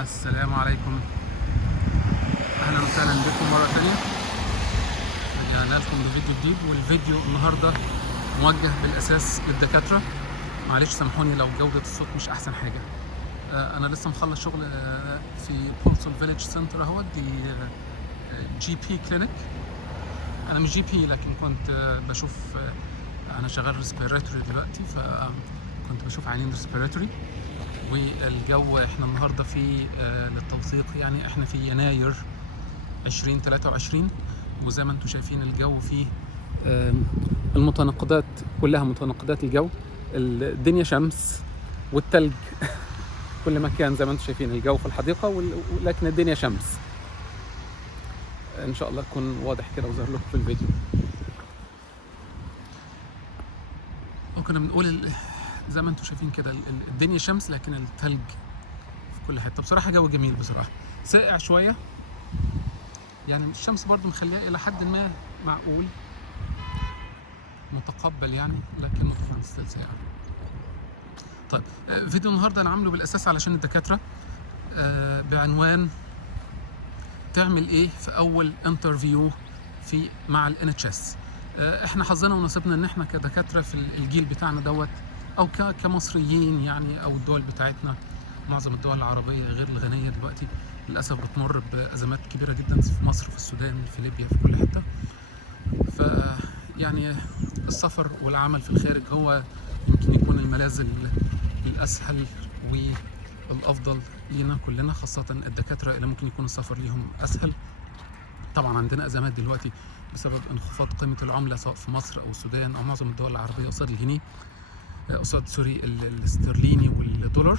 السلام عليكم. اهلا وسهلا بكم مره ثانيه. رجعنا لكم بفيديو جديد، والفيديو النهارده موجه بالاساس للدكاتره. معلش سامحوني لو جوده الصوت مش احسن حاجه. انا لسه مخلص شغل في بورسل فيليج سنتر اهوت، دي جي بي كلينيك. انا مش جي بي، لكن كنت بشوف، انا شغال ريسبيراتوري دلوقتي، فكنت بشوف عيانين ريسبيراتوري. والجو احنا النهارده في للتوثيق، يعني احنا في يناير 2023، وزي ما انتم شايفين الجو فيه المتناقضات كلها، متناقضات الجو. الدنيا شمس والتلج كل مكان، زي ما انتم شايفين الجو في الحديقه، ولكن الدنيا شمس. ان شاء الله يكون واضح كده وظهر لكم في الفيديو. وكنا بنقول زي ما انتم شايفين كده الدنيا شمس، لكن التلج في كل حته. بصراحه جو جميل، بصراحه ساقع شويه، يعني الشمس برضو مخليها الى حد ما معقول متقبل يعني، لكنه طبعا ستيل ساقع. طيب، فيديو النهارده انا عامله بالاساس علشان الدكاتره، بعنوان تعمل ايه في اول انترفيو مع الNHS. احنا حظنا ونصيبنا ان احنا كدكاتره في الجيل بتاعنا دوت، او كمصريين يعني، او الدول بتاعتنا، معظم الدول العربيه غير الغنيه دلوقتي للاسف بتمر بازمات كبيره جدا، في مصر، في السودان، في ليبيا، في كل حته. ف يعني السفر والعمل في الخارج هو يمكن يكون الملاذ الاسهل والافضل لينا كلنا، خاصه الدكاتره اللي ممكن يكون السفر ليهم اسهل. طبعا عندنا ازمات دلوقتي بسبب انخفاض قيمه العمله، سواء في مصر او السودان او معظم الدول العربيه، قصاد الجنيه، قصاد الاسترليني والدولار،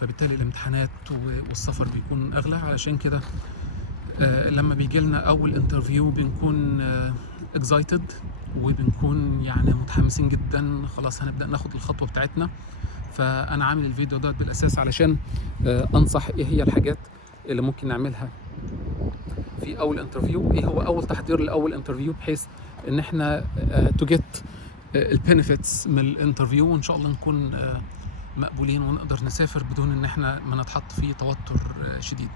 فبالتالي الامتحانات والسفر بيكون اغلى. علشان كده لما بيجي لنا اول انترفيو بنكون اكزايتد، وبنكون يعني متحمسين جدا، خلاص هنبدا ناخد الخطوه بتاعتنا. فانا عامل الفيديو ده بالاساس علشان انصح ايه هي الحاجات اللي ممكن نعملها في اول انترفيو، ايه هو اول تحضير لاول انترفيو، بحيث ان احنا تو جيت البينيفيتس من الانترفيو، وان شاء الله نكون مقبولين ونقدر نسافر بدون ان احنا ما نتحط في توتر شديد.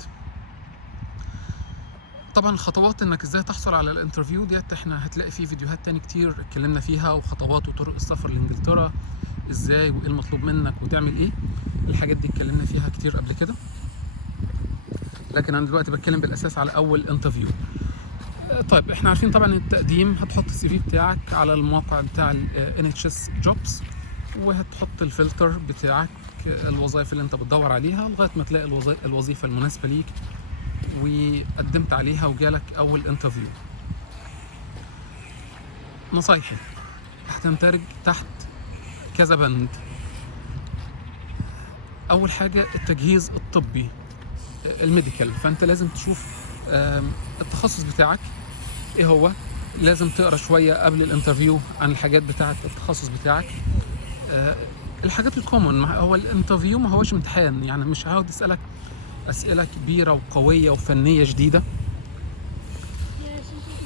طبعا خطوات انك ازاي تحصل على الانترفيو ديت، احنا هتلاقي فيه فيديوهات تاني كتير اتكلمنا فيها، وخطوات وطرق السفر لانجلترا ازاي، وايه المطلوب منك، وتعمل ايه. الحاجات دي اتكلمنا فيها كتير قبل كده، لكن انا دلوقتي بتكلم بالاساس على اول انترفيو. طيب، احنا عارفين طبعا التقديم، هتحط السي في بتاعك على الموقع بتاع NHS Jobs، وهتحط الفلتر بتاعك، الوظائف اللي انت بتدور عليها، لغايه ما تلاقي الوظيفه المناسبه ليك وقدمت عليها وجالك اول انترفيو. نصايحي هتندرج تحت كذا بند. اول حاجه التجهيز الطبي، الميديكال. فانت لازم تشوف التخصص بتاعك ايه هو، لازم تقرا شويه قبل الانترفيو عن الحاجات بتاعه التخصص بتاعك. الحاجات الكومن، هو الانترفيو ما هوش امتحان، يعني مش هقعد اسالك اسئله كبيره وقويه وفنيه جديده،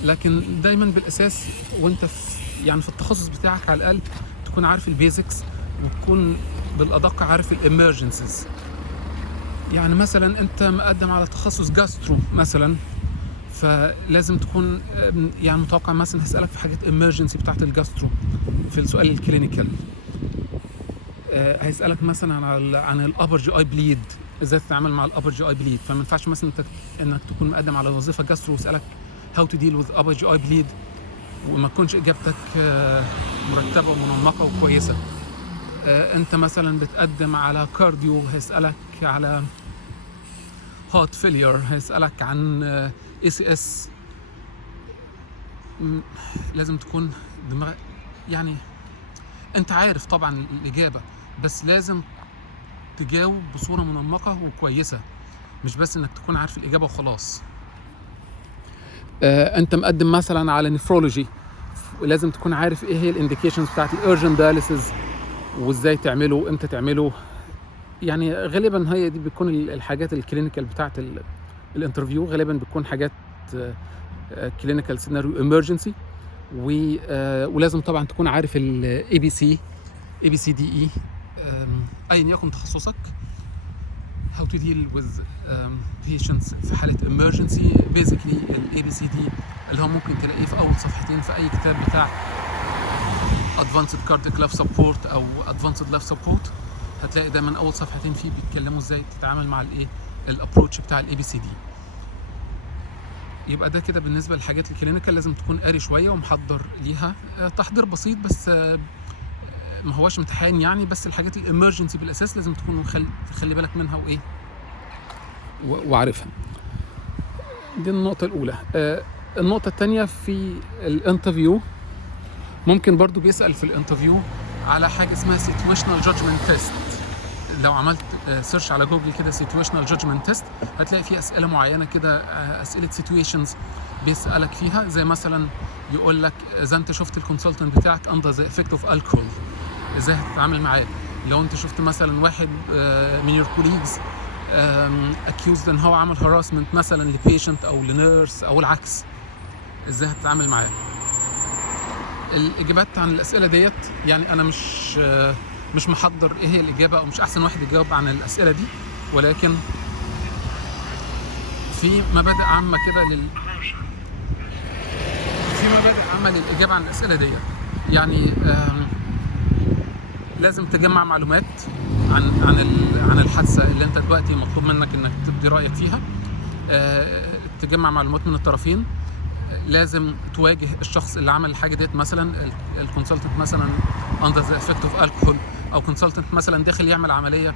لكن دايما بالاساس وانت يعني في التخصص بتاعك على الاقل تكون عارف البيزكس، وتكون بالادق عارف الامرجنسيز. يعني مثلا انت مقدم على تخصص جاسترو مثلا، فلازم تكون يعني متوقع مثلا هسألك في حاجات امرجنسي بتاعت الجاسترو في السؤال الكلينيكال. هيسألك مثلا عن الابر جي اي بليد، ازاي تتعامل مع الابر جي اي بليد. فما ينفعش مثلا انك تكون مقدم على وظيفه جاسترو ويسألك هاو تو ديل وذ ابر جي اي بليد، وما تكونش اجابتك مرتبه ومنمقه وكويسه. انت مثلا بتقدم على كارديو، هيسألك على هارت فيلير، هيسألك عن ACS. لازم تكون دماغ، يعني انت عارف طبعا الإجابة، بس لازم تجاوب بصورة منمقة وكويسة، مش بس انك تكون عارف الإجابة وخلاص. انت مقدم مثلا على نفرولوجي، لازم تكون عارف ايه هي الانديكيشنز بتاعت الارجنت دايليسيس، وازاي تعمله وامتى تعمله. يعني غالبا هي دي بتكون الحاجات الكلينيكال بتاعت الانترفيو، غالبا بتكون حاجات كلينيكال سيناريو امرجنسي. ولازم طبعا تكون عارف الاي بي سي، ABCDE، ايا يكن تخصصك. how to deal with patients في حالة emergency. basically ال ABCD اللي هو ممكن تلاقيه في أول صفحتين في أي كتاب بتاع advanced cardiac life support أو advanced life support. هتلاقي دايما أول صفحتين فيه بيتكلموا ازاي تتعامل مع الايه الابروتش بتاع ال ABCD. يبقى ده كده بالنسبة للحاجات الكلينيكال، لازم تكون قاري شوية ومحضر ليها تحضير بسيط، بس ما هواش امتحان يعني. بس الحاجات الامرجنسي بالاساس لازم تكون خلي بالك منها وايه وعارفها. دي النقطة الأولى. النقطة الثانية في الانترفيو، ممكن برضو بيسأل في الانترفيو على حاجة اسمها situational judgment test. لو عملت سيرش على جوجل كده situational judgment test هتلاقي فيه أسئلة معينة كده، أسئلة situations بيسألك فيها، زي مثلا يقول لك إذا أنت شفت الكونسلتنت بتاعك under the effect of alcohol ازاي هتتعامل معاه. لو انت شفت مثلا واحد من your colleagues accused ان هو عمل harassment مثلا لبيشنت او لنيرس او العكس، ازاي هتتعامل معاه. الاجابات عن الاسئله ديت يعني انا مش محضر ايه هي الاجابه، او مش احسن واحد يجاوب عن الاسئله دي، ولكن في مبادئ عامه كده للاجابه عن الاسئله ديت. يعني لازم تجمع معلومات عن الحادثه اللي انت دلوقتي مطلوب منك انك تبدي رايك فيها. تجمع معلومات من الطرفين. لازم تواجه الشخص اللي عمل الحاجه ديت، مثلا الكونسلتنت مثلا under the effect of alcohol، او كونسلتنت مثلا داخل يعمل عمليه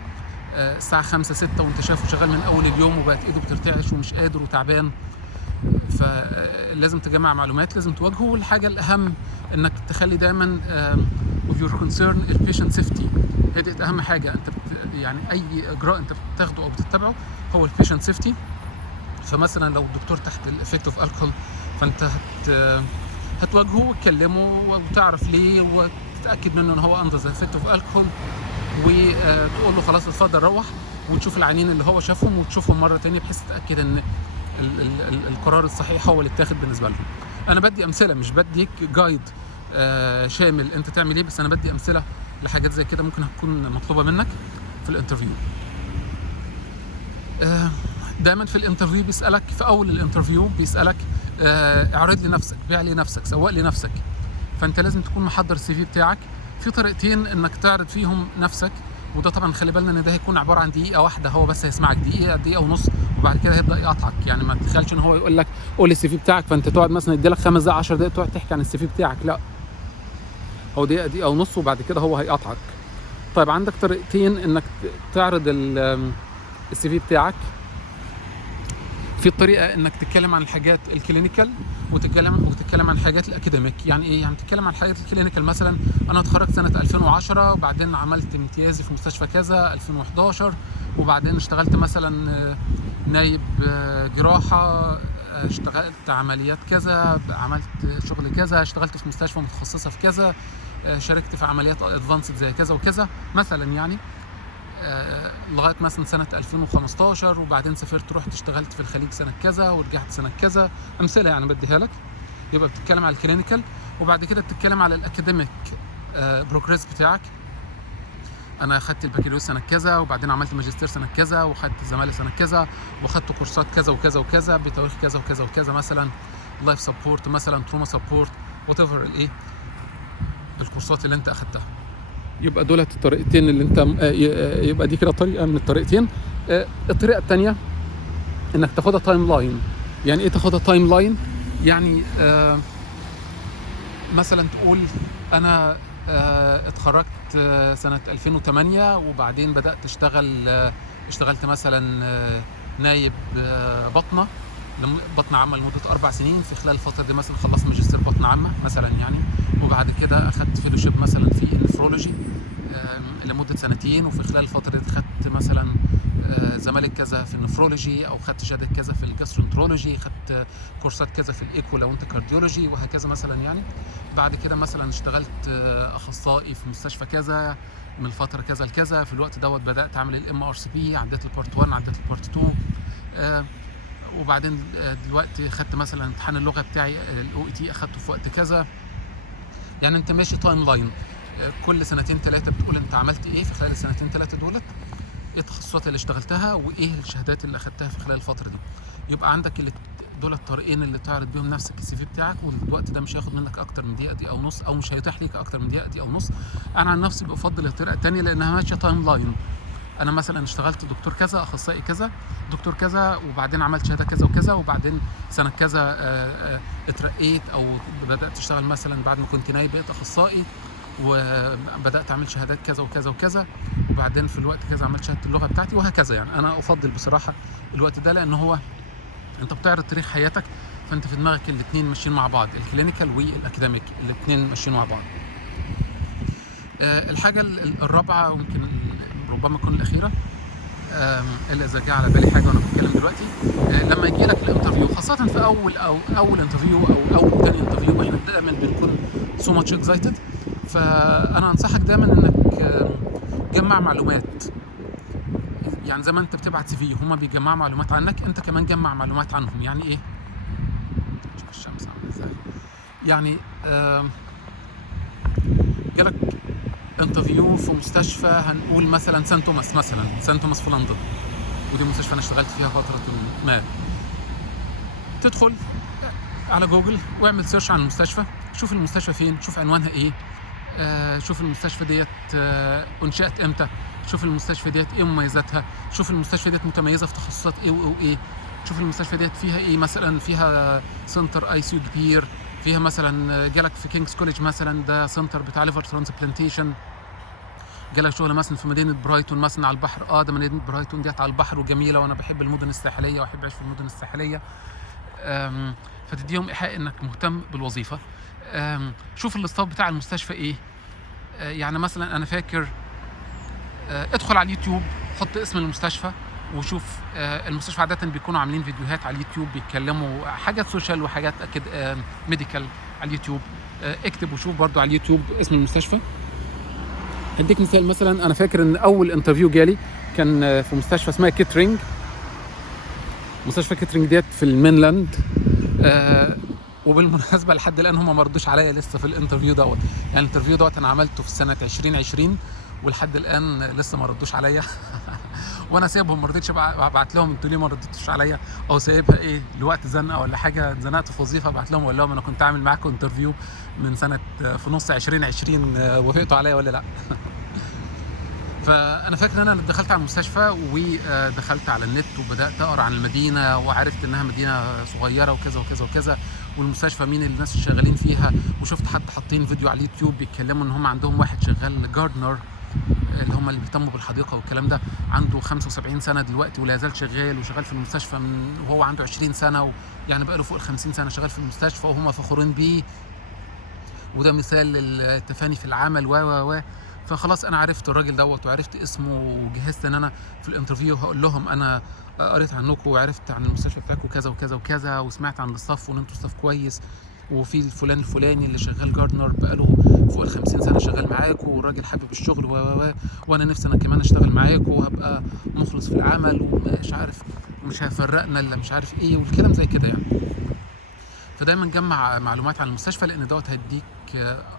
الساعه 5 6 وانت شايفه شغال من اول اليوم وبقت ايده بترتعش ومش قادر وتعبان. فلازم تجمع معلومات، لازم تواجهه. والحاجه الاهم انك تخلي دايما of your concern البيشنت سيفتي. هي دي اهم حاجه. انت يعني اي اجراء انت بتاخده او بتتبعه هو البيشنت سيفتي. فمثلا لو الدكتور تحت الافكت اوف الكحول فانت هتواجهه وتكلمه وتعرف ليه وتتاكد منه ان هو اندر ذا افكت اوف الكحول، وتقول له خلاص اتفضل روح، وتشوف العينين اللي هو شافهم وتشوفهم مره ثانيه بحيث تتاكد ان القرار الصحيح هو اللي اتاخد بالنسبه لهم. انا بدي امثله، مش بديك جايد شامل انت تعمل ايه، بس انا بدي امثله لحاجات زي كده ممكن تكون مطلوبه منك في الانترفيو. دايما في الانترفيو بيسالك، في اول الانترفيو بيسالك اعرض لي نفسك، بيع لي نفسك، سوق لي نفسك. فانت لازم تكون محضر السي في بتاعك. في طريقتين انك تعرض فيهم نفسك، وده طبعا خلي بالنا ان ده هيكون عباره عن دقيقه واحده، هو بس هيسمعك دقيقه ونص وبعد كده هيبدا يقطعك. يعني ما تتخيلش ان هو يقول لك قول لي السي في بتاعك فانت تقعد مثلا يدي لك 5 دقائق 10 دقائق تقعد تحكي عن السي في بتاعك، لا، هو دقيقه ونص وبعد كده هو هيقطعك. طيب عندك طريقتين انك تعرض السي في بتاعك. في طريقه انك تتكلم عن الحاجات الكلينيكال وتتكلم عن الحاجات الاكاديميك. يعني ايه؟ يعني تتكلم عن الحاجات الكلينيكال، مثلا انا اتخرجت سنه 2010 وبعدين عملت امتيازي في مستشفى كذا 2011 وبعدين اشتغلت مثلا نايب جراحه، اشتغلت عمليات كذا، عملت شغل كذا، اشتغلت في مستشفى متخصصه في كذا، شاركت في عمليات ادفانسد زي كذا وكذا مثلا. يعني لغايه مثلا سنه 2015 وبعدين سافرت رحت اشتغلت في الخليج سنه كذا ورجعت سنه كذا. امثله يعني بديها لك. يبقى بتتكلم على الكلينيكال، وبعد كده بتتكلم على الاكاديميك بروجريس بتاعك. انا اخدت البكالوريوس سنه كذا وبعدين عملت ماجستير سنه كذا واخدت زماله سنه كذا واخدت كورسات كذا وكذا وكذا بتواريخ كذا وكذا وكذا، مثلا لايف سبورت، مثلا تروما سبورت، وات ايفر الايه الكورسات اللي انت اخدتها. يبقى دولت الطريقتين اللي انت يبقى دي كده طريقه من الطريقتين. الطريقه الثانيه انك تاخدها تايم لاين. يعني ايه تاخدها تايم لاين؟ يعني مثلا تقول انا اتخرجت سنه 2008 وبعدين بدات اشتغلت مثلا نايب بطنه عامه لمده 4 سنين. في خلال الفتره دي مثلا خلصت ماجستير بطنه عامه مثلا يعني، وبعد كده اخدت فيلوشيب مثلا في النفرولوجي لمده 2 سنين، وفي خلال الفتره دي خدت مثلا زماله كذا في النفرولوجي، او خدت شهاده كذا في الجاسترونترولوجي، خدت كورسات كذا في الايكو لو انت كارديولوجي، وهكذا مثلا يعني. بعد كده مثلا اشتغلت اخصائي في مستشفى كذا من الفتره كذا لكذا. في الوقت دوت بدات اعمل الام ار سي بي، عديت البارت 1 عديت البارت 2، وبعدين دلوقتي خدت مثلا امتحان اللغه بتاعي الاو اي تي اخدته في وقت كذا. يعني انت ماشي تايم لاين، كل 2 3 بتقول انت عملت ايه في خلال ال2 3 دولت. ايه التخصصات اللي اشتغلتها وايه الشهادات اللي اخدتها في خلال الفتره دي. يبقى عندك دول الطريقين اللي تعرض بيهم نفسك السي في بتاعك، والوقت ده مش هياخد منك اكتر من دقيقه او نص، او مش هيتاح ليك اكتر من دقيقه او نص. انا عن نفسي بفضل الطريقه الثانيه لانها ماشيه تايم لاين. انا مثلا اشتغلت دكتور كذا، اخصائي كذا، دكتور كذا، وبعدين عملت شهاده كذا وكذا، وبعدين سنه كذا اترقيت او بدات اشتغل مثلا بعد ما كنت نايب بقيت اخصائي، وبدات اعمل شهادات كذا وكذا وكذا، وبعدين في الوقت كذا عملت شهاده اللغه بتاعتي وهكذا. يعني انا افضل بصراحه الوقت ده لان هو انت بتعرض تاريخ حياتك، فانت في دماغك الاثنين ماشيين مع بعض، الكلينيكال والاكاديميك الاثنين ماشيين مع بعض. الحاجه الرابعه ويمكن ربما تكون الاخيره، الا اذا جه على بالي حاجه وانا بتكلم دلوقتي، لما يجي لك الانترفيو خاصه في اول انترفيو او اول ثاني انترفيو، احنا دايما بنكون سو ماتش اكزايتد. فانا انصحك دايما انك تجمع معلومات. يعني زي ما انت بتبعت سي في هما بيجمعوا معلومات عنك، انت كمان جمع معلومات عنهم. يعني ايه؟ شوف الشمس عامله ازاي. يعني جالك انترفيو في مستشفى، هنقول مثلا سان توماس في لندن، ودي مستشفى انا اشتغلت فيها فتره ما. تدخل على جوجل واعمل سيرش عن المستشفى، شوف المستشفى فين، شوف عنوانها ايه، شوف المستشفى ديت انشأت امتى، شوف المستشفى ديت ايه مميزاتها، شوف المستشفى ديت متميزه في تخصصات ايه وايه، شوف المستشفى ديت فيها ايه، مثلا فيها سنتر اي سي يو كبير، فيها مثلا جالك في كينجز كوليج مثلا ده سنتر بتاع ليفر ترانسبلانتيشن، جالك شغل مثلا في مدينه برايتون مثلا على البحر. ده مدينه برايتون ديت على البحر وجميله، وانا بحب المدن الساحليه واحب اعيش في المدن الساحليه. فتديهم ايحاء انك مهتم بالوظيفه. شوف الاستاف بتاع المستشفى ايه. يعني مثلا انا فاكر ادخل على اليوتيوب، حط اسم المستشفى وشوف. المستشفى عاده بيكونوا عاملين فيديوهات على اليوتيوب بيتكلموا حاجات سوشيال وحاجات اكيد ميديكال على اليوتيوب. اكتب وشوف برضو على اليوتيوب اسم المستشفى. هديك مثال، مثلا انا فاكر ان اول انترفيو جالي كان في مستشفى اسمها كيترينج. مستشفى كيترينج ديت في المينلاند. وبالمناسبه لحد الان هم ما ردوش عليا لسه في الانترفيو دوت. يعني الانترفيو دوت انا عملته في سنه 2020 ولحد الان لسه ما ردوش عليا. وانا سايبهم، ما رضيتش ابعت لهم انتوا ليه ما ردتوش عليا، او سايبها ايه لوقت زنقه ولا حاجه، اتزنقت في وظيفه ابعت لهم واقول لهم انا كنت عامل معاكم انترفيو من سنه في نص 2020 وافقتوا عليا ولا لا. فانا فاكر ان انا دخلت على المستشفى ودخلت على النت وبدات اقرا عن المدينه، وعرفت انها مدينه صغيره وكذا وكذا وكذا، والمستشفى مين الناس اللي شغالين فيها. وشفت حد حاطين فيديو على اليوتيوب بيتكلموا ان هم عندهم واحد شغال جاردنر، اللي هم اللي بيهتموا بالحديقه والكلام ده، عنده 75 سنه دلوقتي ولا يزال شغال، وشغال في المستشفى من وهو عنده 20 سنه يعني بقى له فوق ال 50 سنه شغال في المستشفى وهم فخورين بيه. وده مثال للتفاني في العمل و فخلاص انا عرفت الراجل دوت وعرفت اسمه، وجهزت ان انا في الانترفيو هقول لهم انا قريت عنكم وعرفت عن المستشفى بتاعكم كذا وكذا وكذا، وسمعت عن الصف وان انتوا صف كويس، وفي الفلان الفلاني اللي شغال جاردنر بقاله فوق ال 50 سنه شغال معاكم، والراجل حابب الشغل وانا نفسي انا كمان اشتغل معاكم وهبقى مخلص في العمل ومش عارف مش هيفرقنا الا مش عارف ايه والكلام زي كده يعني. فدايما جمع معلومات عن المستشفى لان دوت هيديك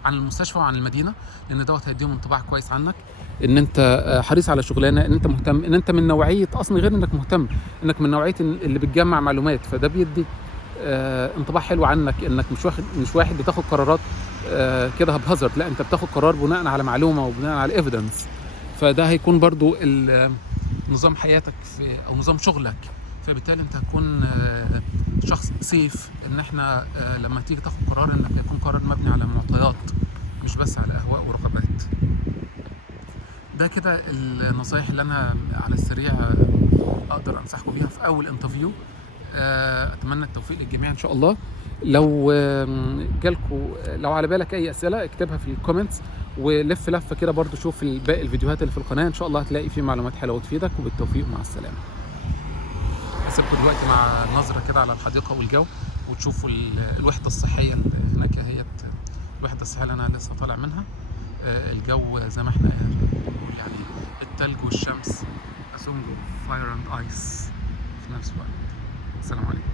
عن المستشفى وعن المدينه، لان دوت هيديهم انطباع كويس عنك ان انت حريص على شغلانه، ان انت مهتم، ان انت من نوعيه اصلا غير انك مهتم، انك من نوعيه اللي بتجمع معلومات. فده بيدي انطباع حلو عنك، انك مش واحد بتاخد قرارات كده بهزر، لا انت بتاخد قرار بناء على معلومه وبناء على ايفيدنس. فده هيكون برضو نظام حياتك او نظام شغلك، فبالتالي انت هتكون شخص سيف. ان احنا لما تيجي تاخد قرار انك يكون قرار مبني على معطيات مش بس على اهواء ورغبات. ده كده النصايح اللي انا على السريع اقدر انصحكم بيها في اول انترفيو. اتمنى التوفيق للجميع ان شاء الله. لو لو على بالك اي اسئله اكتبها في الكومنتس، ولف لفه كده برضو شوف باقي الفيديوهات اللي في القناه، ان شاء الله هتلاقي فيه معلومات حلوه تفيدك. وبالتوفيق مع السلامه. هسيبكم دلوقتي مع نظره كده على الحديقه والجو، وتشوفوا الوحده الصحيه اللي هناك اهيت، الوحده الصحيه اللي انا لسه طالع منها. الجو زي ما احنا بنقول يعني التلج والشمس، اسونج فاير اند ايس في نفس الوقت. السلام عليكم.